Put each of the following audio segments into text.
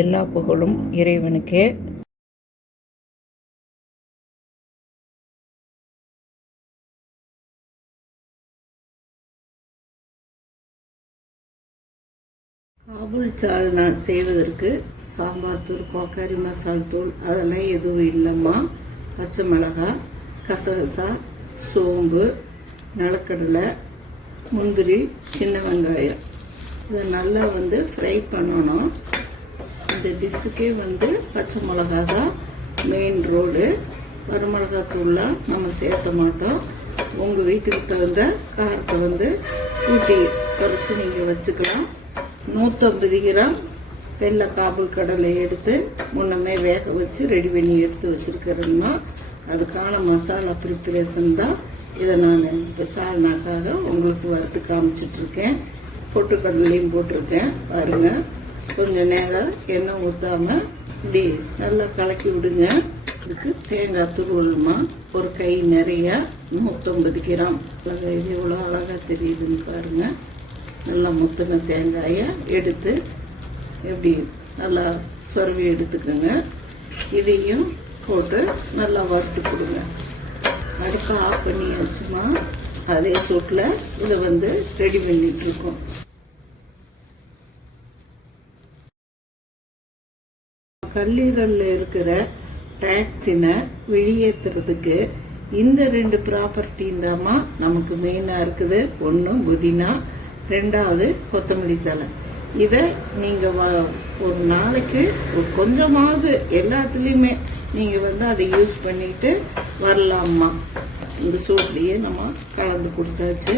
எல்லா புகழும் இறைவனுக்கே. காபூல் சால்னா செய்வதற்கு சாம்பார் தூள், கோக்கரி மசால் தூள் அதெல்லாம் எதுவும் இல்லைம்மா. பச்சை மிளகாய், கசகசா, சோம்பு, நிலக்கடலை, முந்திரி, சின்ன வெங்காயம் இதை நல்லா ஃப்ரை பண்ணணும். இந்த டிஷ்ஷுக்கே பச்சை மிளகா தான் மெயின் ரோடு. வரமிளகாத்தூள்லாம் நம்ம சேர்த்த மாட்டோம். உங்கள் வீட்டுக்கு தகுந்த காரத்தை ஊட்டி குறைச்சி நீங்கள் வச்சுக்கலாம். 150 கிராம் வெள்ளை காபூல் கடலை எடுத்து முன்னமே வேக வச்சு ரெடி பண்ணி எடுத்து வச்சுருக்கிறேன்னா அதுக்கான மசாலா ப்ரிப்பரேஷன் தான். இதை நான் இப்போ சால்னாக்காக உங்களுக்கு வறுத்து காமிச்சிட்ருக்கேன். பொட்டுக்கடலையும் போட்டிருக்கேன் பாருங்கள். கொஞ்சம் நேரம் எண்ணெய் ஊற்றாமல் இப்படி நல்லா கலக்கி விடுங்க. இதுக்கு தேங்காய் துருவலுமா ஒரு கை நிறைய 150 கிராம். இது எவ்வளோ அழகாக தெரியுதுன்னு பாருங்கள். நல்லா முத்தின தேங்காயை எடுத்து எப்படி நல்லா சொருவி எடுத்துக்கோங்க. இதையும் போட்டு நல்லா வறுத்து கொடுங்க. அடுப்பை ஆஃப் பண்ணியாச்சுமா. அதே சூட்டில் இதை ரெடி பண்ணிகிட்ருக்கோம். கல்லீரலில் இருக்கிற டாக்ஸினை வெளியேற்றுறதுக்கு இந்த 2 ப்ராப்பர்ட்டியும் தாம்மா நமக்கு மெயினாக இருக்குது. ஒன்று புதினா, 2வது கொத்தமல்லி தழை. இதை நீங்கள் ஒரு நாளைக்கு கொஞ்சமாவது எல்லாத்துலேயுமே நீங்கள் அதை யூஸ் பண்ணிட்டு வரலாமா. இந்த சூட்லேயே நம்ம கலந்து கொடுத்தாச்சு.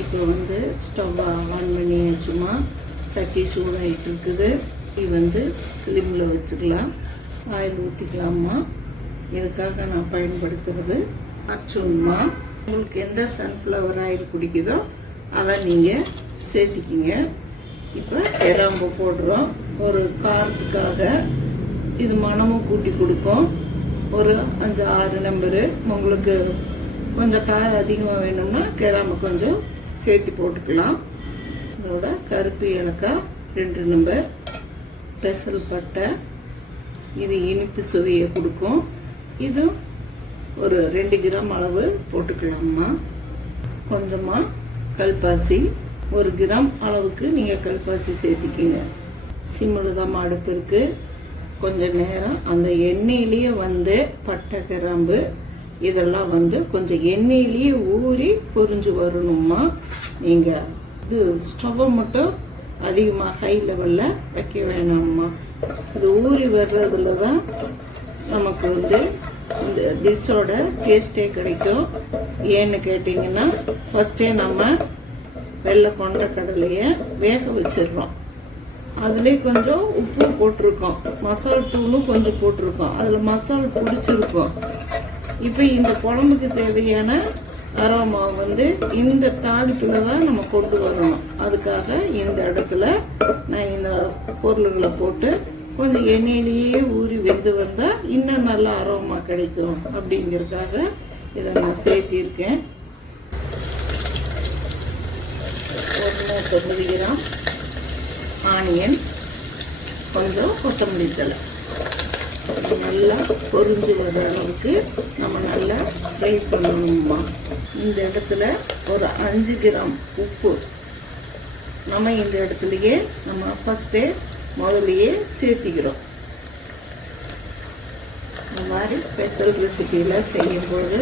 இப்போ ஸ்டவ் ஆன் பண்ணியாச்சுமா. சட்டி சூடாகிட்டு இருக்குது. இது ஸ்லிம்மில் வச்சுக்கலாம். ஆயில் ஊற்றிக்கலாமா. இதுக்காக நான் பயன்படுத்துறது அச்சுமா. உங்களுக்கு எந்த சன்ஃப்ளவர் ஆயில் பிடிக்குதோ அதை நீங்கள் சேர்த்திக்கிங்க. இப்போ கிராம்பு போடுறோம். ஒரு காரத்துக்காக இது மணமும் கூட்டி கொடுக்கும். ஒரு 5-6 நம்பரு. உங்களுக்கு கொஞ்சம் காரம் அதிகமாக வேணும்னா கிராம்பு கொஞ்சம் சேர்த்து போட்டுக்கலாம். இதோட கருப்பு ஏலக்காய் 2 நம்பர், பெசல் பட்டை, இது இனிப்பு சுவையை கொடுக்கும். இது ஒரு 2 கிராம் அளவு போட்டுக்கலாமா. கொஞ்சமாக கல்பாசி 1 கிராம் அளவுக்கு நீங்கள் கல்பாசி சேர்த்திக்கிங்க. சிம்மில் தான் அடுப்பு இருக்கு. கொஞ்சம் நேரம் அந்த எண்ணெயிலேயே பட்டை, கிராம்பு இதெல்லாம் கொஞ்சம் எண்ணெயிலேயே ஊறி பொரிஞ்சு வரணுமா. நீங்கள் இது ஸ்டவ்வை மட்டும் அதிகமாக ஹை லெவலில் வைக்க வேணாம்மா. இது ஊறி வர்றதுல தான் நமக்கு இந்த டிஷ்ஷோட டேஸ்டே கிடைக்கும். ஏன்னு கேட்டிங்கன்னா ஃபஸ்ட்டே நம்ம வெள்ளை கொண்ட கடலையை வேக வச்சிடுறோம். அதுலேயே கொஞ்சம் உப்பு போட்டிருக்கோம், மசால் தூளும் கொஞ்சம் போட்டிருக்கோம். அதில் மசால் பிடிச்சிருக்கோம். இப்போ இந்த குழம்புக்கு தேவையான அரோமா இந்த தாளிப்பில் தான் நம்ம கொண்டு வரணும். அதுக்காக இந்த இடத்துல நான் இந்த பொருள்களை போட்டு கொஞ்சம் எண்ணெயிலேயே ஊறி வெந்து வந்தால் இன்னும் நல்லா அரோமா கிடைக்கும் அப்படிங்கிறதுக்காக இதை நான் சேர்த்திருக்கேன். 190 கிராம் ஆனியன், கொஞ்சம் கொத்தமல்லி தழை நல்லா பொரிஞ்சு வர அளவுக்கு நம்ம நல்லா ஃப்ரை பண்ணணுமா. இந்த இடத்துல ஒரு 5 கிராம் உப்பு நம்ம இந்த இடத்துலையே நம்ம ஃபஸ்ட்டே முதலையே சேர்த்திக்கிறோம். இந்த மாதிரி ஸ்பெஷல் ரெசிபியில் செய்யும்போது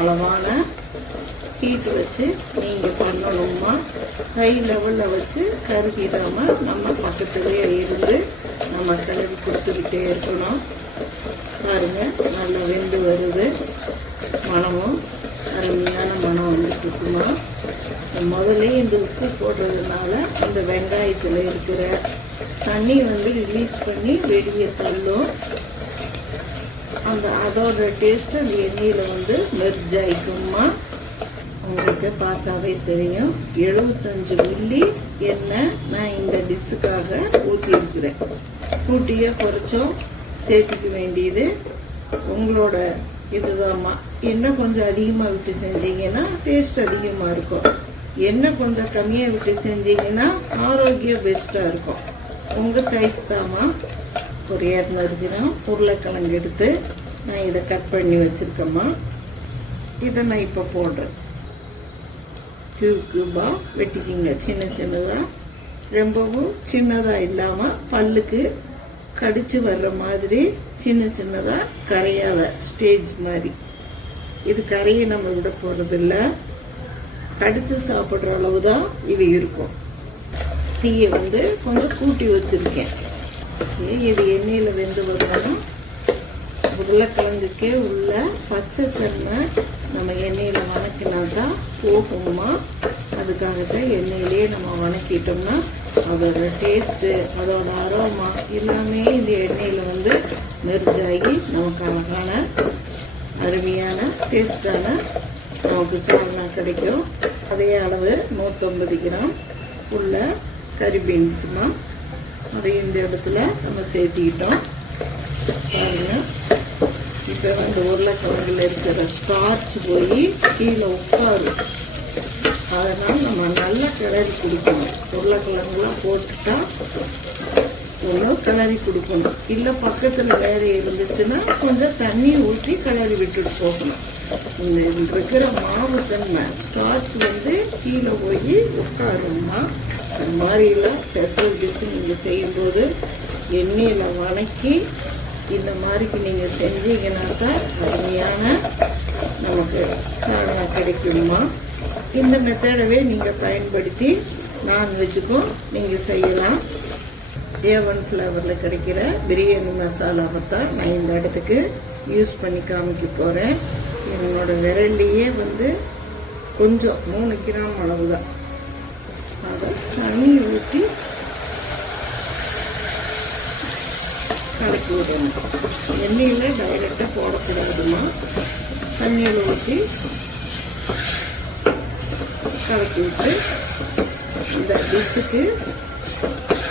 அளவான ஹீட் வச்சு நீங்கள் பண்ணணுமா. ஹை லெவலில் வச்சு கருகிடாமல் நம்ம பக்கத்துலேயே இருந்து நம்ம கிளறி கொடுத்துக்கிட்டே இருக்கணும். பாருங்கள் நல்லா வெந்து வருது. மணமும் அருமையான மனம் வந்துட்டுருக்குமா. முதல்ல இந்த உப்பு போடுறதுனால இந்த வெங்காயத்தில் இருக்கிற தண்ணி ரிலீஸ் பண்ணி வெளியே தள்ளும். அதோட டேஸ்ட்டு அந்த எண்ணெயில் மெர்ஜ் ஆகிக்குமா. உங்களுக்கு பார்த்தாவே தெரியும். 75 மில்லி எண்ணெய் நான் இந்த டிஷ்ஷுக்காக ஊற்றியிருக்கிறேன். ஊட்டியை குறைச்சோம் சேர்த்துக்க வேண்டியது உங்களோட இதுதாம்மா. இன்னும் கொஞ்சம் அதிகமாக விட்டு செஞ்சீங்கன்னா டேஸ்ட் அதிகமாக இருக்கும். எண்ணெய் கொஞ்சம் கம்மியாக விட்டு செஞ்சீங்கன்னா ஆரோக்கியம் பெஸ்ட்டாக இருக்கும். உங்கள் சாய்ஸ் தாம்மா. ஒரு 200 கிராம் உருளைக்கிழங்கு எடுத்து நான் இதை கட் பண்ணி வச்சுருக்கேம்மா. இதை நான் இப்போ போடுறேன். கியூபாக வெட்டிக்கிங்க, சின்ன சின்னதாக, ரொம்பவும் சின்னதாக இல்லாமல் பல்லுக்கு கடிச்சு வர்ற மாதிரி சின்ன சின்னதாக கரையாத ஸ்டேஜ் மாதிரி. இது கரையை நம்ம விட போகிறதில்ல, கடிச்சு சாப்பிட்ற அளவு தான் இது இருக்கும். தீயை கொஞ்சம் கூட்டி வச்சுருக்கேன். இது எண்ணெயில் வெந்து வரணும். உருளைக்கிழங்குக்கே உள்ள பச்சை தன்மை நம்ம எண்ணெயில் வணக்கினா தான் போகுமா. அதுக்காகத்தான் எண்ணெயிலே நம்ம வணக்கிட்டோம்னா அதோட டேஸ்ட்டு, அதோட அரோமா எல்லாமே இந்த எண்ணெயில் மெர்ஜாகி நமக்கு அழகான அருமையான டேஸ்டான நமக்கு சால்னா கிடைக்கும். அதே அளவு 150 கிராம் உள்ள கறி பீன்ஸுமா, அதை இந்த இடத்துல நம்ம சேர்த்திக்கிட்டோம். பாருங்க, இப்போ உருளைக்கிழங்குல இருக்கிற ஸ்டார்ச் போய் கீழே உட்காரும். அதனால் நம்ம நல்லா கிளறி கொடுக்கணும். உருளைக்கிழங்குலாம் போட்டுட்டா கொஞ்சம் கிளறி கொடுக்கணும். இல்லை பக்கத்தில் வேறு இருந்துச்சுன்னா கொஞ்சம் தண்ணி ஊற்றி கிளறி விட்டுட்டு போகணும். இந்த இருக்கிற மாவு தன்மை ஸ்டார்ச் கீழே போய் உட்காருமா. அது மாதிரிலாம் ஸ்பெஷல் டிஷ்ஷு நீங்கள் செய்யும்போது எண்ணெயில் வணக்கி இந்த மாதிரிக்கு நீங்கள் செஞ்சீங்கன்னாக்கா அருமையான நமக்கு சால்னா கிடைக்குமா. இந்த மெத்தடவே நீங்கள் பயன்படுத்தி நான்வெஜ்ஜுக்கும் நீங்கள் செய்யலாம். A1 ஃப்ளேவரில் கிடைக்கிற பிரியாணி மசாலாவை தான் நான் இந்த இடத்துக்கு யூஸ் பண்ணி காமிக்க போகிறேன். என்னோட விரல்லையே கொஞ்சம் 3 கிராம் அளவு தான். அதை தண்ணி ஊற்றி கலக்கி விடணும். எண்ணெயில் டைரெக்டாக போடக்கூடாதுமா. தண்ணியில் ஊற்றி கலக்கி விட்டு இந்த டிஷ்ஷுக்கு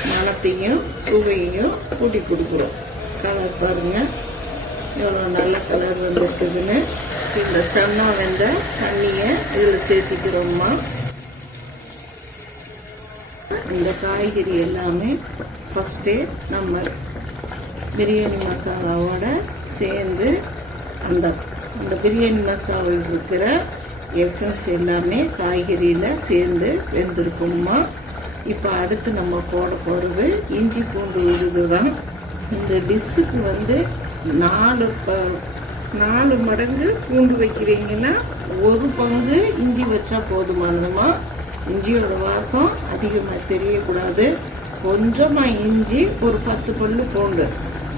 மணத்தையும் சுவையையும் கூட்டி கொடுக்குறோம். கலர் பாருங்கள் எவ்வளோ நல்ல கலர் வந்துருக்குதுன்னு. இந்த சன்னா வெந்த தண்ணியை இதில் சேர்த்திக்கிறோம்மா. இந்த காய்கறி எல்லாமே ஃபஸ்ட்டே நம்ம பிரியாணி மசாலாவோட சேர்ந்து அந்த பிரியாணி மசாலாவில் இருக்கிற எசன்ஸ் எல்லாமே காய்கறியில் சேர்ந்து வெந்திருக்கும்மா. இப்போ அடுத்து நம்ம போட போகிறது இஞ்சி பூண்டு விழுது தான். இந்த டிஷ்ஷுக்கு 4 மடங்கு பூண்டு வைக்கிறீங்கன்னா 1 பங்கு இஞ்சி வச்சா போதுமானதுமா. இஞ்சியோட வாசம் அதிகமாக தெரியக்கூடாது. கொஞ்சமாக இஞ்சி, ஒரு 10 பல்லு பூண்டு.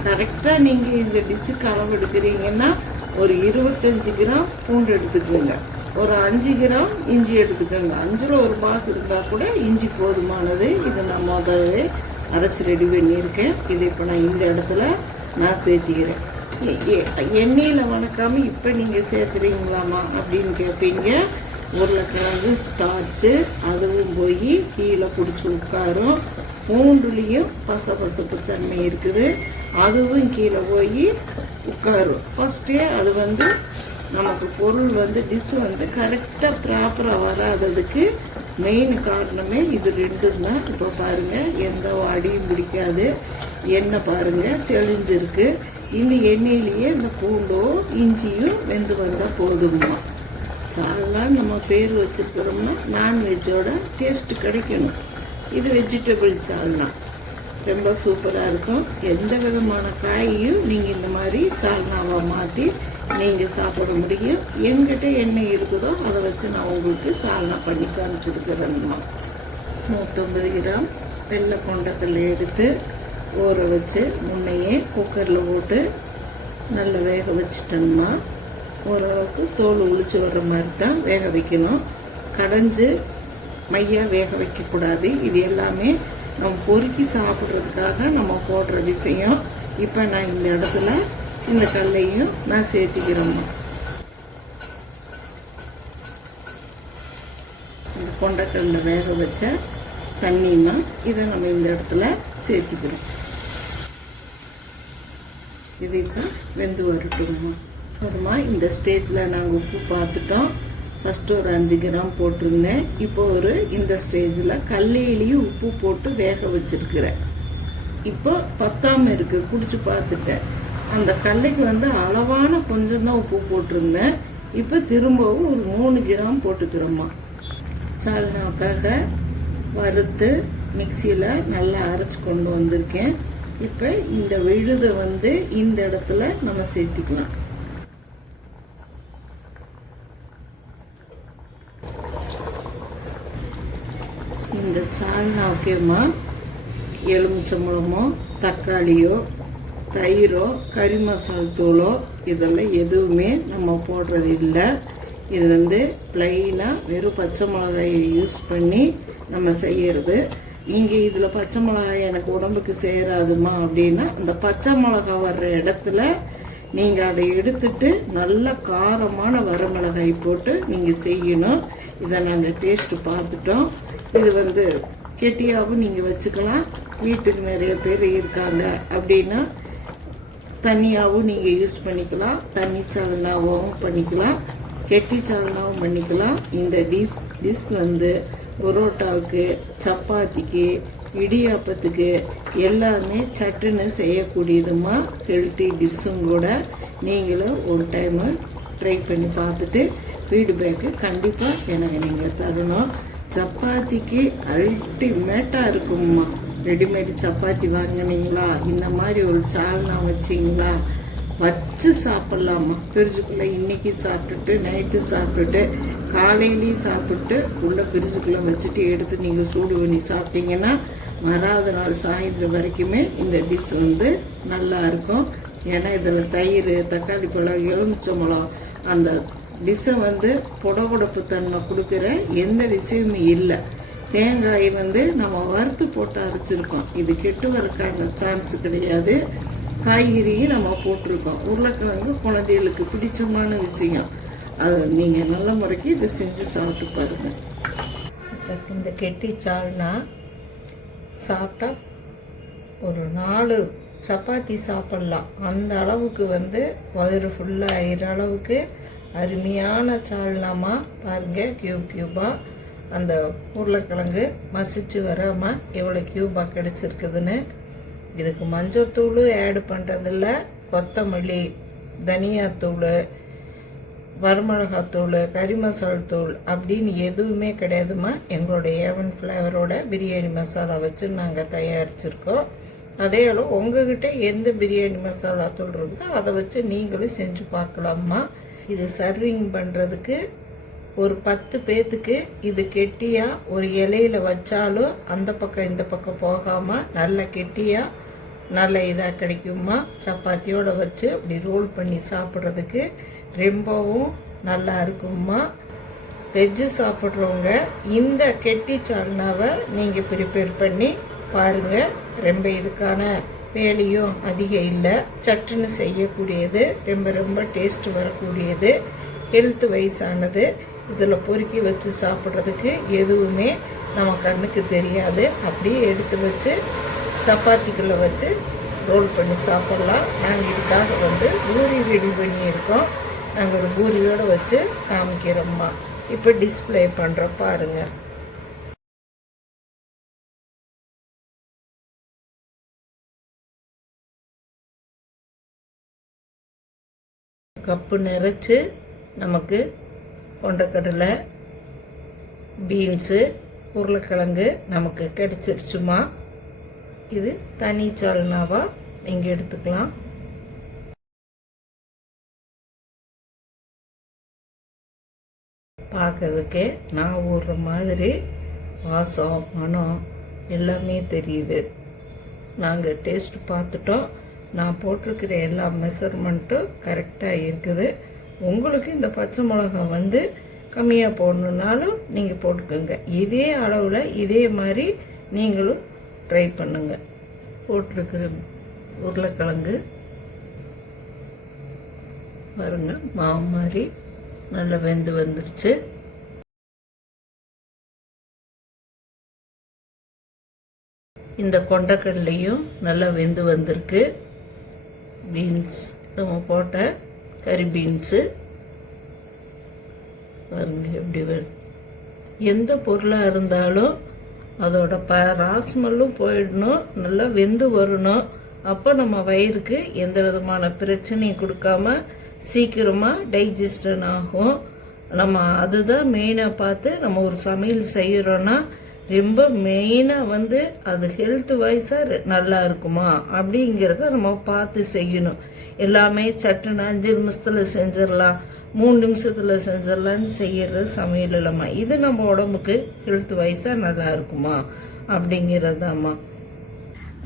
கரெக்டாக நீங்கள் இந்த டிஷ்ஷுக்கு அளவு எடுக்கிறீங்கன்னா ஒரு 25 கிராம் பூண்டு எடுத்துக்கோங்க. ஒரு 5 கிராம் இஞ்சி எடுத்துக்கோங்க. 5ல் ஒரு பாக்கு இருந்தால் கூட இஞ்சி போதுமானது. இதை நான் முதல்ல அரைச்சி ரெடி பண்ணியிருக்கேன். இது இப்போ நான் இந்த இடத்துல நான் சேர்த்திக்கிறேன். எண்ணெயில் வணக்காமல் இப்போ நீங்கள் சேர்த்துறீங்களாமா அப்படின்னு கேட்பீங்க. உருளைக்கிழங்கு ஸ்டார்ச்சு அதுவும் போய் கீழே பிடிச்சி உட்காரும். பூண்டுலேயும் பசப்பு தன்மை இருக்குது, அதுவும் கீழே போய் உட்காரும். ஃபஸ்ட்டே அது நமக்கு பொருள் டிஷ்ஷு கரெக்டாக ப்ராப்பராக வராததுக்கு மெயின் காரணமே இது 2 தான். இப்போ பாருங்கள், எந்த அடியும் பிடிக்காது. எண்ணெய் பாருங்கள் தெளிஞ்சிருக்கு. இந்த எண்ணெயிலேயே இந்த பூண்டோ இஞ்சியும் வெந்து வந்தால் போதுமா. சால்னா நம்ம பேர் வச்சுருக்கிறோம்னா நான்வெஜ்ஜோட டேஸ்ட்டு கிடைக்கணும். இது வெஜிடபிள் சால்னா ரொம்ப சூப்பராக இருக்கும். எந்த விதமான காயையும் நீங்கள் இந்த மாதிரி சால்னாவை மாற்றி நீங்கள் சாப்பிட முடியும். எங்கிட்ட எண்ணெய் இருக்குதோ அதை வச்சு நான் உங்களுக்கு சால்னா பண்ணி காமிச்சிருக்கிறேன்மா. 150 கிராம் வெள்ளை கொண்டக்கல்லை எடுத்து ஊற வச்சு முன்னையே குக்கரில் போட்டு நல்லா வேக வச்சுட்டோம்மா. ஓரளவுக்கு தோல் உளிச்சு வர்ற மாதிரி தான் வேக வைக்கணும். கடைஞ்சி மையாக வேக வைக்கக்கூடாது. இது எல்லாமே நம்ம பொறுக்கி சாப்பிட்றதுக்காக நம்ம போடுற விஷயம். இப்போ நான் இந்த இடத்துல இந்த கல்லையும் நான் சேர்த்திக்கிறேம்மா. இந்த கொண்டக்கல்ல வேக வச்ச தண்ணிமா இதை நம்ம இந்த இடத்துல சேர்த்திக்கிறோம். இது இப்போ வெந்து வரட்டுமா. இந்த ஸ்டேஜில் நாங்கள் உப்பு பார்த்துட்டோம். ஃபஸ்ட்டு ஒரு 5 கிராம் போட்டிருந்தேன். இப்போ இந்த ஸ்டேஜில் கல்லையிலையும் உப்பு போட்டு வேக வச்சிருக்கிறேன். இப்போ பத்தாமல் இருக்குது, குடிச்சு பார்த்துட்டேன். அந்த கடலைக்கு அளவான கொஞ்சம் தான் உப்பு போட்டிருந்தேன். இப்போ திரும்பவும் ஒரு 3 கிராம் போட்டுக்கிறோம்மா. சால்னாவுக்காக வறுத்து மிக்சியில் நல்லா அரைச்சி கொண்டு வந்திருக்கேன். இப்போ இந்த விழுதை இந்த இடத்துல நம்ம சேர்த்திக்கலாம். இந்த சால்னாவுக்கேம்மா எலுமிச்சம்பழமோ தக்காளியோ தயிரோ கறி மசால் தூளோ இதெல்லாம் எதுவுமே நம்ம போடுறது இல்லை. இது பிளைனாக வெறும் பச்சை மிளகாயை யூஸ் பண்ணி நம்ம செய்யறது. இங்கே இதில் பச்சை மிளகாய் எனக்கு உடம்புக்கு சேராதுமா அப்படின்னா அந்த பச்சை மிளகாய் வர்ற இடத்துல நீங்கள் அதை எடுத்துட்டு நல்ல காரமான வரமிளகாய் போட்டு நீங்கள் செய்யணும். இதை நாங்கள் டேஸ்ட்டு பார்த்துட்டோம். இது கெட்டியாகவும் நீங்கள் வச்சுக்கலாம். வீட்டுக்கு நிறைய பேர் இருக்காங்க அப்படின்னா தண்ணியாகவும் நீங்கள் யூஸ் பண்ணிக்கலாம். தண்ணி சால்னாவும் பண்ணிக்கலாம், கெட்டி சால்னாவும் பண்ணிக்கலாம். இந்த டிஷ் பரோட்டாவுக்கு, சப்பாத்திக்கு, இடியாப்பத்துக்கு எல்லாமே சட்டுன்னு செய்யக்கூடியதுமா. ஹெல்த்தி டிஷ்ஷும் கூட. நீங்களும் ஒரு டைமு ட்ரை பண்ணி பார்த்துட்டு ஃபீட்பேக்கு கண்டிப்பாக எனக்கு நீங்கள் தரணும். சப்பாத்திக்கு அல்டிமேட்டாக இருக்கும்மா. ரெடிமேடு சப்பாத்தி வாங்கினீங்களா, இந்த மாதிரி ஒரு சால்னா வச்சிங்களா, வச்சு சாப்பிட்லாமா. ஃப்ரிட்ஜுக்குள்ளே இன்றைக்கி சாப்பிட்டுட்டு நைட்டு சாப்பிட்டுட்டு காலையிலையும் சாப்பிட்டு உள்ள ஃப்ரிட்ஜுக்குள்ளே வச்சுட்டு எடுத்து நீங்கள் சூடு பண்ணி சாப்பிட்டீங்கன்னா மறாத நாள் சாயந்தரம் வரைக்குமே இந்த டிஷ் நல்லா இருக்கும். ஏன்னா இதில் தயிர், தக்காளி பழம், எலுமிச்சம்பழம் அந்த டிஷ்ஷை புடபுடப்பு தன்மை கொடுக்குற எந்த விஷயமும் இல்லை. தேங்காய் நம்ம வறுத்து போட்டு அரைச்சிருக்கோம். இது கெட்டு வரக்கான சான்ஸ் கிடையாது. காய்கறியும் நம்ம போட்டிருக்கோம். உருளைக்கிழங்கு குழந்தைகளுக்கு பிடிச்சமான விஷயம். அது நீங்கள் நல்ல முறைக்கு இதை செஞ்சு சாப்பிட்டு பாருங்கள். இந்த கெட்டி சால்னா சாப்பிட்டா ஒரு 4 சப்பாத்தி சாப்பிட்லாம். அந்த அளவுக்கு வயிறு ஃபுல்லாக ஆகிற அளவுக்கு அருமையான சால்னாமா. பாருங்கள், கியூபாக அந்த உருளைக்கிழங்கு மசிச்சு வராமல் எவ்வளோ கியூபாக கிடச்சிருக்குதுன்னு. இதுக்கு மஞ்சள் தூள் ஆட் பண்ணுறதில்ல, கொத்தமல்லி, தனியாத்தூள், வரமிளகாத்தூள், கறி மசால் தூள் அப்படின்னு எதுவுமே கிடையாதுமா. எங்களோட ஏவன் ஃப்ளேவரோட பிரியாணி மசாலா வச்சு நாங்கள் தயாரிச்சிருக்கோம். அதே அளவு உங்ககிட்ட எந்த பிரியாணி மசாலா தூள் இருக்கோ அதை வச்சு நீங்களும் செஞ்சு பார்க்கலாமா. இது சர்விங் பண்ணுறதுக்கு ஒரு 10 பேத்துக்கு இது கெட்டியாக ஒரு இலையில வச்சாலும் அந்த பக்கம் இந்த பக்கம் போகாமல் நல்ல கெட்டியாக நல்ல இதாக கிடைக்குமா. சப்பாத்தியோடு வச்சு அப்படி ரோல் பண்ணி சாப்பிட்றதுக்கு ரொம்பவும் நல்லா இருக்குமா. வெஜ்ஜு சாப்பிட்றவங்க இந்த கெட்டி சால்னாவை நீங்கள் ப்ரிப்பேர் பண்ணி பாருங்கள். ரொம்ப இதுக்கான வேலையும் அதிகம் இல்லை, சட்டுன்னு செய்யக்கூடியது, ரொம்ப டேஸ்ட் வரக்கூடியது, ஹெல்த் வைஸானது. இதில் பொறுக்கி வச்சு சாப்பிட்றதுக்கு எதுவுமே நம்ம கண்ணுக்கு தெரியாது. அப்படியே எடுத்து வச்சு சப்பாத்திக்குள்ளே வச்சு ரோல் பண்ணி சாப்பிட்லாம். நாங்கள் இதுக்காக பூரி ரெடி பண்ணியிருக்கோம். நாங்கள் ஒரு பூரியோடு வச்சு காமிக்கிறோம்மா. இப்போ டிஸ்பிளே பண்ணுறோம் பாருங்கள். கப்பு நிறைச்சி நமக்கு கொண்டக்கடலை, பீன்ஸு, உருளைக்கிழங்கு நமக்கு கிடைச்சிருச்சுமா. இது தனி சால்னாவா நீங்கள் எடுத்துக்கலாம். பார்க்கறதுக்கே நான் ஊறுற மாதிரி வாசம், மனம் எல்லாமே தெரியுது. நாங்கள் டேஸ்ட் பார்த்துட்டோம். நான் போட்டிருக்கிற எல்லா மெஷர்மெண்ட்டும் கரெக்டாக இருக்குது. உங்களுக்கு இந்த பச்சை மிளகா கம்மியாக போடணுன்னாலும் நீங்கள் போட்டுக்கோங்க. இதே அளவில் இதே மாதிரி நீங்களும் ட்ரை பண்ணுங்க. போட்டிருக்கிற உருளைக்கிழங்கு பாருங்க, மாவு மாதிரி நல்லா வெந்து வந்துருச்சு. இந்த கொண்டக்கடலையும் நல்லா வெந்து வந்திருக்கு. பீன்ஸ் நம்ம போட்ட கறி பீன்ஸு, பாருங்க எப்படி எந்த பொருளாக இருந்தாலும் அதோட ராஸ்மெல்லும் போயிடணும், நல்லா வெந்து வரணும். அப்போ நம்ம வயிறுக்கு எந்த விதமான பிரச்சனையும் கொடுக்காம சீக்கிரமாக டைஜஸ்டன் ஆகும். நம்ம அதுதான் மெயினாக பார்த்து நம்ம ஒரு சமையல் செய்கிறோன்னா ரொம்ப மெயினாக அது ஹெல்த் வைஸாக நல்லா இருக்குமா அப்படிங்கிறத நம்ம பார்த்து செய்யணும். எல்லாமே சட்டுன்னு 5 நிமிஷத்தில் செஞ்சிடலாம், 3 நிமிஷத்தில் செஞ்சிடலான்னு செய்கிறது சமையல் இல்லைம்மா. இது நம்ம உடம்புக்கு ஹெல்த் வைஸாக நல்லா இருக்குமா அப்படிங்கிறதாம்மா.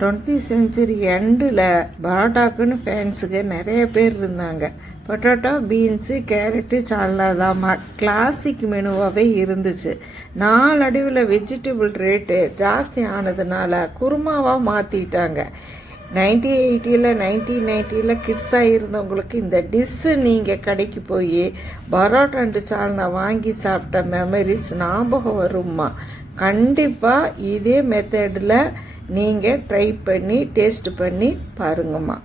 20th century எண்டில் பரோட்டாக்குன்னு ஃபேன்ஸுக்கு நிறைய பேர் இருந்தாங்க. பொட்டேட்டோ, பீன்ஸு, கேரட்டு, சால்னா தாம்மா கிளாசிக் மெனுவாகவே இருந்துச்சு. நாளடைவில் வெஜிடபிள் ரேட்டு ஜாஸ்தி ஆனதுனால குருமாவாக மாற்றிட்டாங்க. 1990 கிட்ஸாக இருந்தவங்களுக்கு இந்த டிஷ்ஷு நீங்கள் கடைக்கு போய் பரோட்டா அண்டு சால்னா வாங்கி சாப்பிட்ட மெமரிஸ் ஞாபகம் வரும்மா. கண்டிப்பாக இதே மெத்தடில் நீங்கள் ட்ரை பண்ணி டேஸ்ட் பண்ணி பாருங்கம்மா.